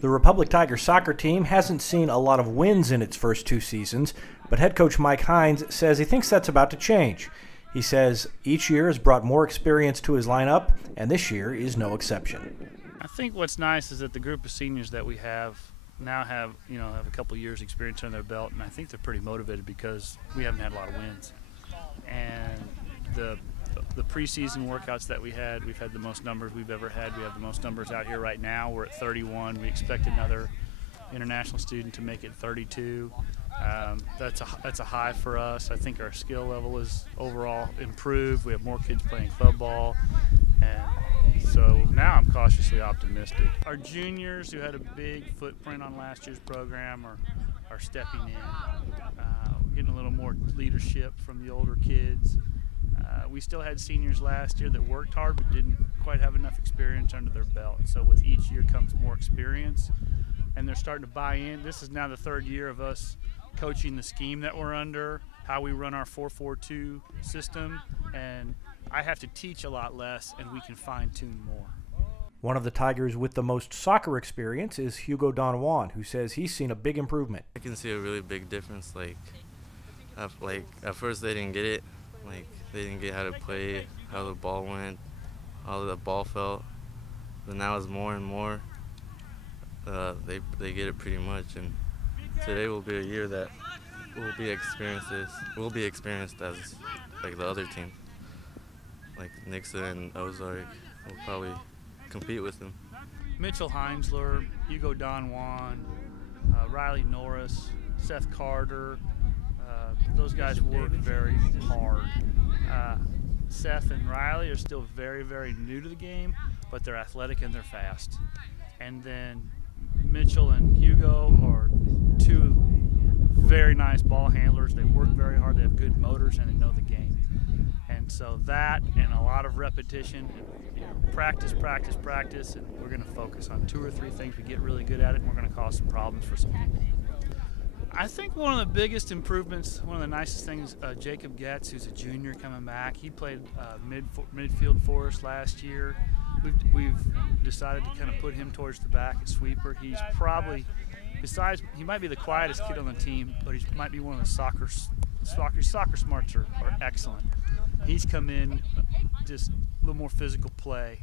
The Republic Tigers soccer team hasn't seen a lot of wins in its first 2 seasons, but head coach Mike Hines says he thinks that's about to change. He says each year has brought more experience to his lineup, and this year is no exception. I think what's nice is that the group of seniors that we have now have a couple years experience under their belt, and I think they're pretty motivated because we haven't had a lot of wins. And the preseason workouts that we've had the most numbers we've ever had. We have the most numbers out here right now. We're at 31. We expect another international student to make it 32. That's a high for us. I think our skill level is overall improved. We have more kids playing club ball, and so now I'm cautiously optimistic. Our juniors, who had a big footprint on last year's program, are stepping in, getting a little more leadership from the older kids. We still had seniors last year that worked hard but didn't quite have enough experience under their belt. So with each year comes more experience, and they're starting to buy in. This is now the 3rd year of us coaching the scheme that we're under, how we run our 4-4-2 system, and I have to teach a lot less, and we can fine-tune more. One of the Tigers with the most soccer experience is Hugo Don Juan, who says he's seen a big improvement. I can see a really big difference. At first they didn't get it. They didn't get how to play, how the ball went, how the ball felt. But now it's more and more. They get it pretty much, and today will be a year that we'll be experienced as like the other team. Like Nixa and Ozark will probably compete with them. Mitchell Heinzler, Hugo Don Juan, Riley Norris, Seth Carter, those guys work very hard. Seth and Riley are still very, very new to the game, but they're athletic and they're fast. And then Mitchell and Hugo are 2 very nice ball handlers. They work very hard, they have good motors, and they know the game. And so that and a lot of repetition, and practice, and we're going to focus on 2 or 3 things. We get really good at it, and we're going to cause some problems for some people. I think one of the biggest improvements, one of the nicest things, Jacob Getz, who's a junior coming back, he played midfield for us last year. We've decided to kind of put him towards the back at sweeper. He's probably, he might be the quietest kid on the team, but he might be one of the soccer smarts are excellent. He's come in just a little more physical play.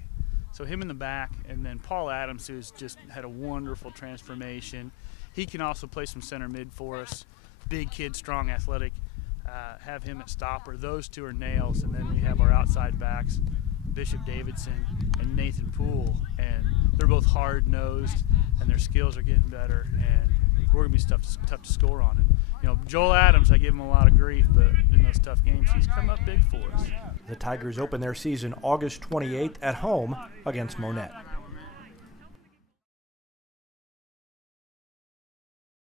So him in the back, and then Paul Adams, who's just had a wonderful transformation. He can also play some center mid for us. Big kid, strong, athletic. Have him at stopper. Those 2 are nails. And then we have our outside backs, Bishop Davidson and Nathan Poole. And they're both hard-nosed, and their skills are getting better. And we're going to be tough to score on. And, Joel Adams, I give him a lot of grief, but in those tough games, he's come up big for us. The Tigers open their season August 28th at home against Monette.